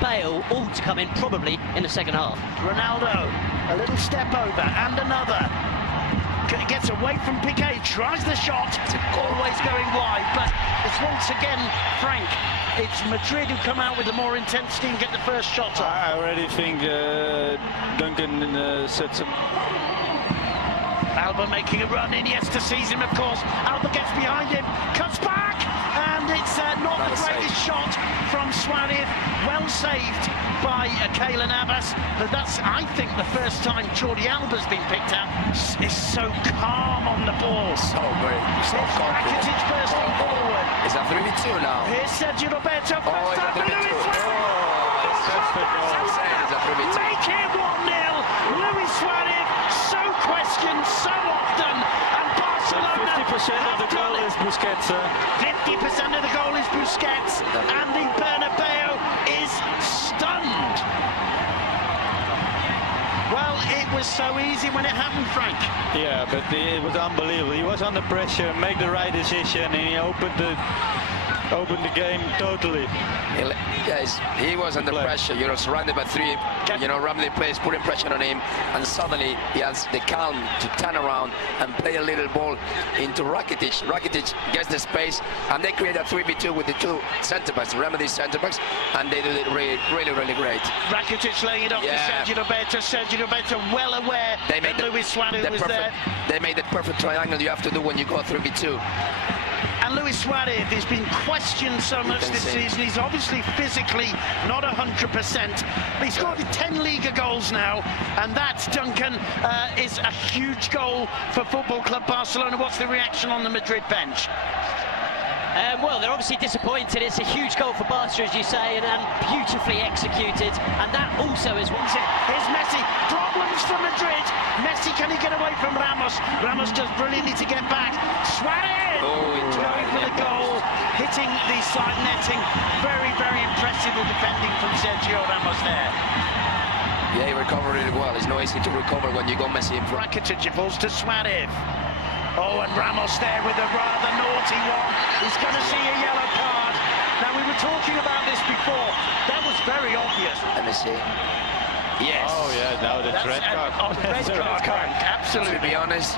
Bale, all to come in probably in the second half. Ronaldo, a little step over and another. Gets away from Piqué, tries the shot, always going wide, but it's once again Frank. It's Madrid who come out with the more intensity and get the first shot off. I already think Duncan set some. Alba making a run, Iniesta sees him, of course. Alba gets behind him, cuts back, and it's not the greatest shot from Suarez. Well saved by Keylor Navas. But that's, I think, the first time Jordi Alba's been picked out. Is so calm on the ball. So great. So confident. Rakitic bursting forward. Is that 3v2 now? Here's Sergio Roberto. Oh, is that 3v2? Make it 1-0. Luis Suarez, so questioned so often, and Barcelona 50% of the goal is Busquets. 50% of the goal is Busquets, and the Bernabeu is stunned. Well, it was so easy when it happened, Frank. Yeah, but it was unbelievable. He was under pressure, make the right decision, and he opened the game totally. Yes, he was under pressure. You know, surrounded by three, you know, Ramley players putting pressure on him, and suddenly he has the calm to turn around and play a little ball into Rakitic. Rakitic gets the space, and they create a 3v2 with the two centre-backs, Remedy centre-backs, and they do it really great. Rakitic laying it off to Sergio Roberto. Sergio Roberto well aware that Luis Suarez was there. They made the perfect triangle you have to do when you go 3v2. And Luis Suarez has been questioned so much this season. He's obviously physically not 100%, but he's scored 10 Liga goals now, and that, Duncan, is a huge goal for Football Club Barcelona. What's the reaction on the Madrid bench? Well, they're obviously disappointed. It's a huge goal for Barca, as you say, and beautifully executed. And that also is what's it. Here's Messi. Problems for Madrid. Messi, can he get away from Ramos? Ramos does brilliantly to get back. Suarez going for the goal, hitting the side netting. Very impressive defending from Sergio Ramos there. Yeah, he recovered really well. It's not easy to recover when you go Messi in front. Rakitic falls to Suarez. Oh, and Ramos there with a rather naughty one. He's going to see a yellow card. Now, we were talking about this before. That was very obvious. Let me see. Yes. Oh, yeah, now the red card. Oh, the red card, absolutely. To be honest,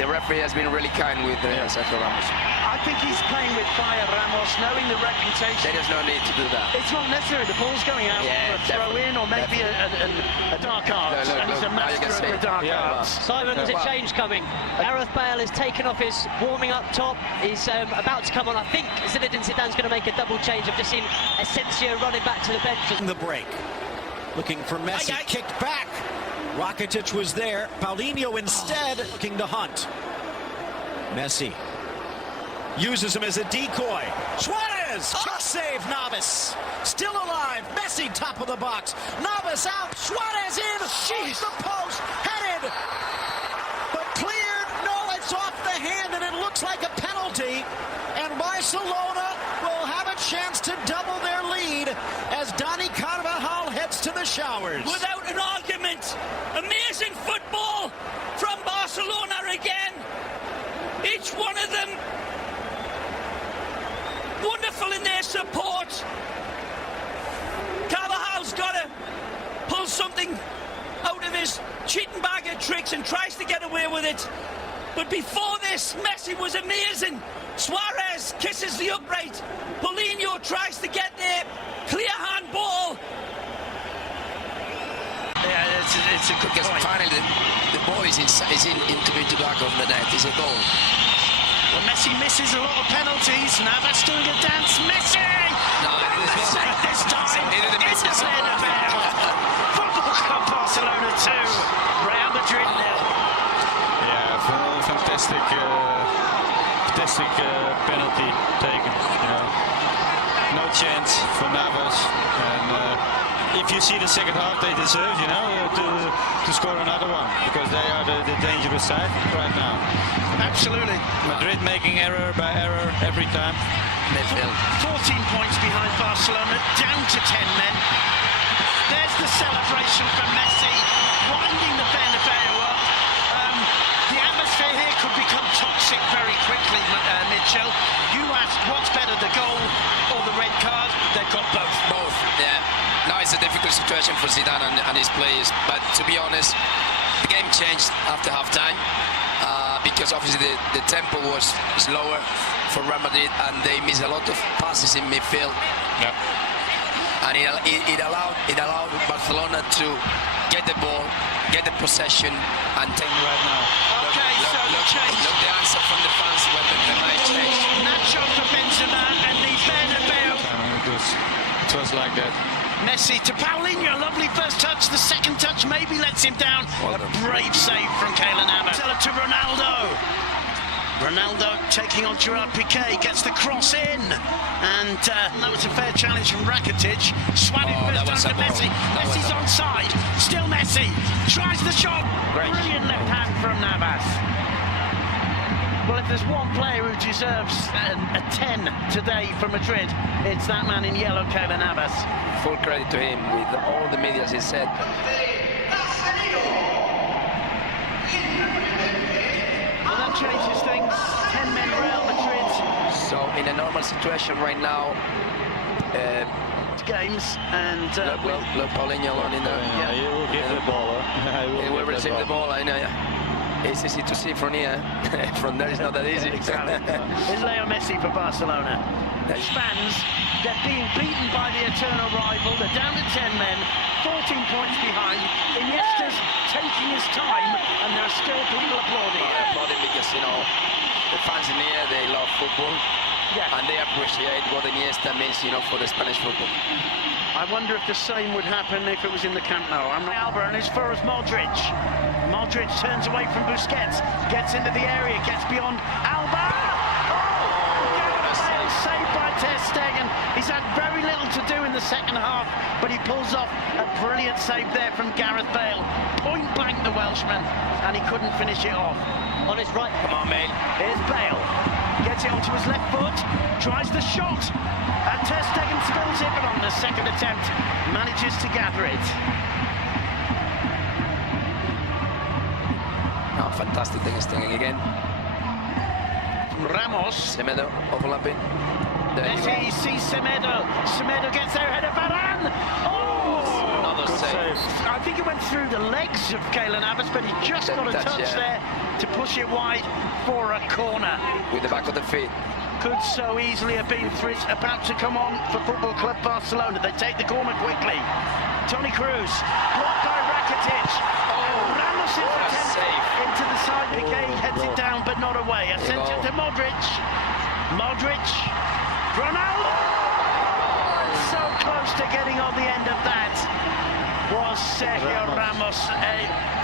the referee has been really kind with Sergio Ramos. I think he's playing with fire, Ramos, knowing the reputation. There is no need to do that. It's not necessary. The ball's going out for a throw-in or maybe a dark arts. And he's a master of the dark arts. Simon, there's a change coming. Gareth Bale has taken off his warming up top. He's about to come on. I think Zinedine Zidane's going to make a double change. I've just seen Asensio running back to the bench. The break. Looking for Messi, kicked back. Rakitic was there. Paulinho instead looking to hunt. Messi uses him as a decoy. Suarez! Save Navas. Still alive. Messi top of the box. Navas out. Suarez in. Jeez. The post. Headed. But cleared. No, it's off the hand, and it looks like a penalty. And Barcelona will have a chance to double their lead as Dani Carvajal heads to the showers. Without an argument, amazing football from Barcelona again. Each one of them wonderful in their support. Carvajal's got to pull something out of his cheating bag of tricks and tries to get away with it. But before this, Messi was amazing. Suarez kisses the upright. Paulinho tries to get there. Clear handball. Yeah, it's a good point. Finally, the ball is into the back of the net. It's a goal. Well, Messi misses a lot of penalties. Navas doing a dance. Messi! No, this time. It's a Bernabeu. Football Club Barcelona 2. Real Madrid 0. Yeah, fantastic penalty taken. You know, no chance for Navas. And if you see the second half, they deserve, you know, to score another one, because they are the dangerous side right now. Absolutely. Madrid making error by error every time. Midfield. 14 points behind Barcelona, down to 10 men. There's the celebration from Messi, winding the Bernabeu up. The atmosphere here could become toxic very quickly, Mitchell. You asked what's better, the goal or the red card? They've got both. Both, yeah. Now it's a difficult situation for Zidane and his players, but to be honest, the game changed after half-time because obviously the tempo was lower for Real Madrid and they missed a lot of passes in midfield. Yeah. And it allowed Barcelona to get the ball, get the possession, and take right now. Okay, look the answer from the fans when the match changed. Nacho for Benzema and the Bernabeu. It was like that. Messi to Paulinho, lovely first touch. The second touch maybe lets him down. Well a done. brave save from Kylian Navas. To Ronaldo. Ronaldo taking on Gerard Piqué, gets the cross in, and that was a fair challenge from Rakitic. Suarez first time to Messi. Messi's onside, still Messi, tries the shot. Brilliant left hand from Navas. Well, if there's one player who deserves a 10 today for Madrid, it's that man in yellow, Kylian Navas. Full credit to him with all the media he said. Well, that changes things. 10 men Real Madrid. So in a normal situation right now, games and look Paulinho alone in there. Yeah, he will give the ball. He will receive the ball. I know. Yeah. It's easy to see from here. From there, it's not that easy. Exactly. It's Leo Messi for Barcelona. Those fans, they're being beaten by the eternal rival. They're down to 10 men, 14 points behind. Iniesta's taking his time, and there are still people applauding. Applauding because, you know, the fans in here, they love football. Yeah. And they appreciate what Iniesta means, you know, for the Spanish football. I wonder if the same would happen if it was in the Camp Nou. Alba, and as far as Modric. Modric turns away from Busquets, gets into the area, gets beyond Alba. Saved by Ter Stegen. He's had very little to do in the second half, but he pulls off a brilliant save there from Gareth Bale. Point blank the Welshman, and he couldn't finish it off. On his right. Come on, mate. Here's Bale. Gets it onto his left foot, tries the shot, and Ter Stegen spills it, but on the second attempt, manages to gather it. Oh, fantastic thing is stinging again. Ramos. Semedo overlapping. Messi sees Semedo. Semedo gets there ahead of Varane. Oh! Another save. I think it went through the legs of Kylian Navas, but he just got a touch there to push it wide for a corner. With the back of the feet. Could so easily have been through. It's about to come on for Football Club Barcelona. They take the corner quickly. Toni Kroos, blocked by Rakitic. Oh, Ramos into the side. Piqué heads it down, but not away. A centre to Modric. Modric. Ronaldo! So close to getting on the end of that was Sergio Ramos.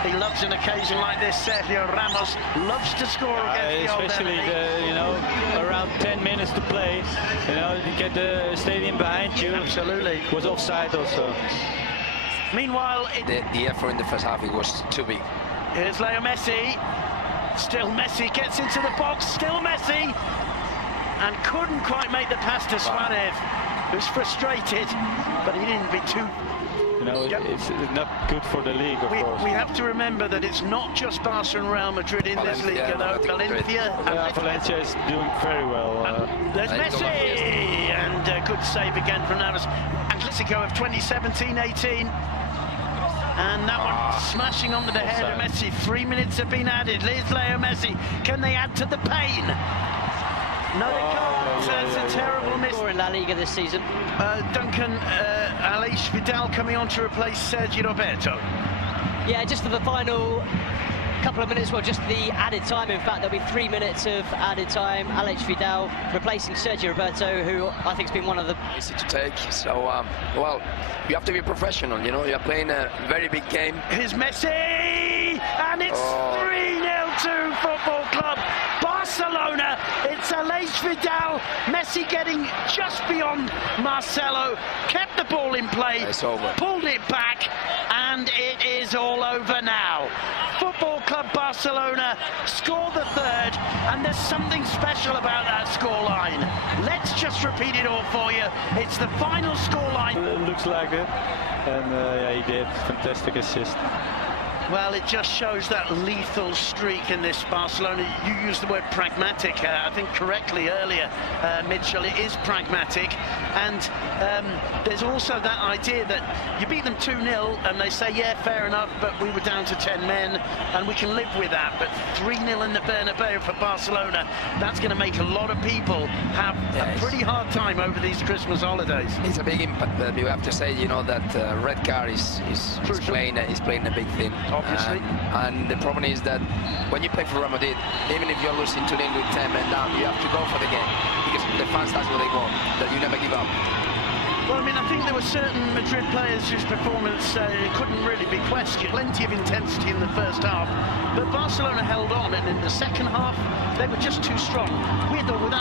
He loves an occasion like this. Sergio Ramos loves to score against the old especially enemy. around 10 minutes to play. You get the stadium behind you. Absolutely. Was offside also. Meanwhile, The effort in the first half, it was too big. here's Leo Messi. Still Messi gets into the box. Still Messi. And couldn't quite make the pass to Suarez, who's frustrated, but he didn't be too... It's not good for the league, of course. We have to remember that it's not just Barca and Real Madrid in this league, you know. Valencia is doing very well. There's Messi, and a good save again from Navas. Atletico of 2017-18. And that one smashing onto the head of Messi. 3 minutes have been added. Here's Leo Messi. Can they add to the pain? No, they can't. That's a terrible miss. In La Liga this season. Duncan, Aleix Vidal coming on to replace Sergio Roberto. Yeah, just for the final couple of minutes, well, just the added time. In fact, there'll be 3 minutes of added time. Aleix Vidal replacing Sergio Roberto, who I think has been one of the... Easy to take. So, well, you have to be professional, you know. You're playing a very big game. Here's Messi, and it's 3-0 to Football Club Barcelona. It's Aleix Vidal. Messi getting just beyond Marcelo, kept the ball in play, it's over. Pulled it back, and it is all over now. Football Club Barcelona score the third, and there's something special about that scoreline. Let's just repeat it all for you. It's the final scoreline. It looks like it, and yeah, he did. Fantastic assist. Well, it just shows that lethal streak in this Barcelona. You used the word pragmatic, I think correctly earlier, Mitchell. It is pragmatic, and there's also that idea that you beat them 2-0 and they say, yeah, fair enough, but we were down to 10 men and we can live with that. But 3-0 in the Bernabeu for Barcelona, that's going to make a lot of people have a pretty hard time over these Christmas holidays. It's a big impact, but you have to say, you know, that red card is playing a big thing. Obviously. And the problem is that when you play for Real Madrid, even if you're losing to them with 10 men down, you have to go for the game, because the fans, that's what they want, that you never give up. Well, I mean, I think there were certain Madrid players whose performance couldn't really be questioned. Plenty of intensity in the first half, but Barcelona held on, and in the second half, they were just too strong. With or without